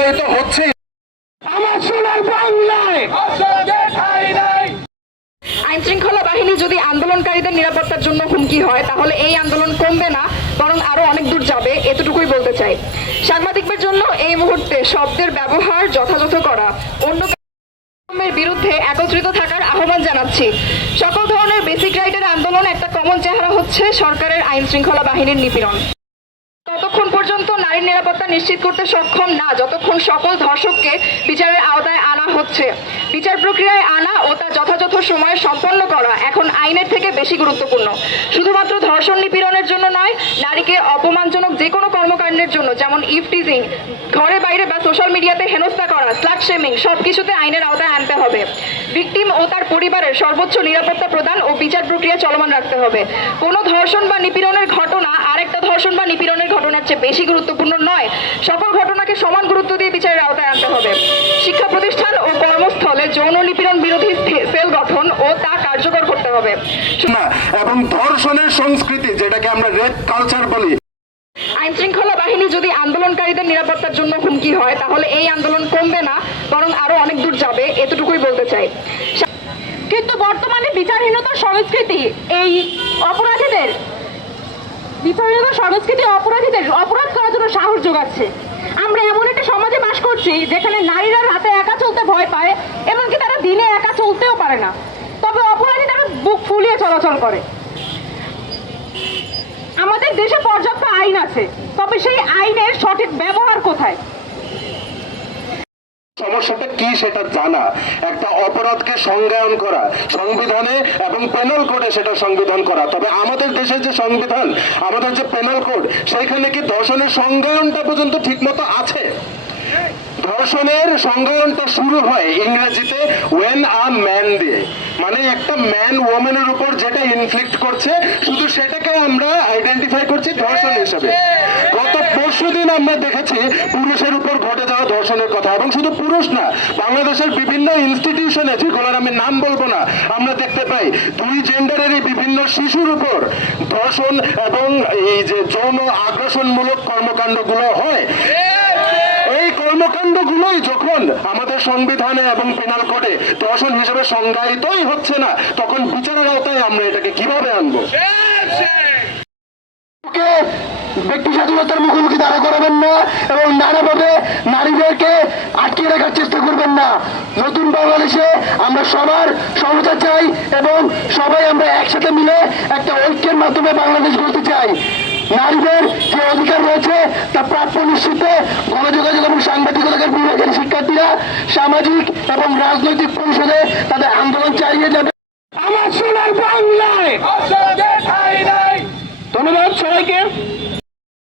সংজ্ঞায়িত হচ্ছে। আমার সোনার বাংলায় আইন শৃঙ্খলা বাহিনী যদি আন্দোলনকারীদের নিরাপত্তার জন্য হুমকি হয় তাহলে এই আন্দোলন কমবে না, বরং আরো অনেক দূর যাবে, এতটুকুই বলতে চাই। সাংবাদিকদের জন্য এই মুহূর্তে শব্দের ব্যবহার যথাযথ করা, অন্য বিরুদ্ধে একত্রিত থাকার আহ্বান জানাচ্ছি। সকল ধরনের বেসিক রাইটের আন্দোলন একটা কমন চেহারা হচ্ছে সরকারের আইন শৃঙ্খলা বাহিনীর নিপীড়ন। ততক্ষণ পর্যন্ত নারীর নিরাপত্তা নিশ্চিত করতে সক্ষম না যতক্ষণ সকল ধর্ষককে বিচারের আওতায় আনা হচ্ছে। বিচার প্রক্রিয়ায় আনা ও তা যথাযথ সময়ে সম্পন্ন করা এখন আইনের থেকে বেশি গুরুত্বপূর্ণ। শুধুমাত্র ধর্ষণ নিপীড়নের জন্য নয়, নারীকে অপমানজনক যে কোনো কর্মকাণ্ডের জন্য, যেমন ইভটিজিং, ঘরে বাইরে বা সোশ্যাল মিডিয়াতে হেনস্থা করা, স্লাট শেমিং, সবকিছুতে আইনের আওতায় আনতে হবে। ভিকটিম ও তার পরিবারের সর্বোচ্চ নিরাপত্তা প্রদান ও বিচার প্রক্রিয়া চলমান রাখতে হবে। কোনো ধর্ষণ বা নিপীড়নের ঘটনা আরেকটা ধর্ষণ বা নিপীড়নের ঘটনার চেয়ে বেশি গুরুত্বপূর্ণ নয়। সকল ঘটনাকে সমান গুরুত্ব দিয়ে বিচারের আওতায় আনতে হবে। শিক্ষা প্রতিষ্ঠান ও কর্মস্থলে যৌন নিপীড়ন বিরোধী সেল গঠন ও তা কার্যকর করতে হবে। এবং ধর্ষণের সংস্কৃতি, যেটাকে আমরা রেপ কালচার বলি। আইন শৃঙ্খলা বাহিনী যদি আন্দোলনকারীদের নিরাপত্তার জন্য হুমকি হয় তাহলে এই আন্দোলন কমবে না, বরং আরো অনেক দূর যাবে, এতটুকুই বলতে চাই। কিন্তু বর্তমানে বিচারহীনতার সংস্কৃতি এই অপরাধীদের অপরাধ করার জন্য সাহস যোগাচ্ছে। আমরা এমন একটা সমাজে বাস করছি যেখানে নারীরা রাতে একা চলতে ভয় পায়, এমনকি তারা দিনে একা চলতেও পারে না। তবে অপরাধী তারা বুক ফুলিয়ে চলাচল করে। আমাদের দেশে পর্যাপ্ত আইন আছে, তবে সেই আইনের সঠিক ব্যবহার কোথায়? সমস্যাটা কি সেটা জানা, একটা অপরাধকে সংজ্ঞায়ন করা সংবিধানে এবং পেনাল কোডে সেটা সংবিধান করা। তবে আমাদের দেশের যে সংবিধান, আমাদের যে পেনাল কোড, সেইখানে কি ধর্ষণের সংজ্ঞায়নটা পর্যন্ত ঠিক মতো আছে? ধর্ষণের সংজ্ঞায়নটা শুরু হয় ইংরেজিতে ওয়েন আ ম্যান দিয়ে, মানে একটা ম্যান ওমেনের উপর যেটা ইনফ্লিক্ট করছে, শুধু সেটাকে আমরা আইডেন্টিফাই করছি ধর্ষণ হিসেবে। গত পরশুদিন আমরা দেখেছি পুরুষের উপর ঘটে যাওয়া ধর্ষণের কথা, এবং শুধু পুরুষ না, বাংলাদেশের বিভিন্ন ইনস্টিটিউশনে, যেগুলোর আমি নাম বলবো না, আমরা দেখতে পাই দুই জেন্ডারেরই বিভিন্ন শিশুর উপর ধর্ষণ এবং এই যে যৌন আগ্রাসনমূলক কর্মকাণ্ডগুলো হয়। এই কর্মকাণ্ডগুলোই যখন আমাদের সংবিধানে এবং পেনাল কোডে ধর্ষণ হিসেবে সংজ্ঞায়িতই হচ্ছে না, তখন বিচারের আওতায় আমরা এটাকে কিভাবে আনবো? ব্যক্তি স্বাধীনতার মুখোমুখি দাঁড়া করাবেন না এবং নানাভাবে নারীদেরকে আটকিয়ে রাখার চেষ্টা করবেন না। নতুন বাংলাদেশে আমরা সবার সমতা চাই এবং সবাই আমরা একসাথে মিলে একটা ঐক্যের মাধ্যমে বাংলাদেশ গড়তে চাই। নারীদের যে অধিকার রয়েছে তা প্রাপ্য নিশ্চিতে গণযোগাযোগ এবং সাংবাদিকতার বিভাগের শিক্ষার্থীরা সামাজিক এবং রাজনৈতিক পরিষদে তাদের আন্দোলন চালিয়ে যাবে। আমার সোনার বাংলায়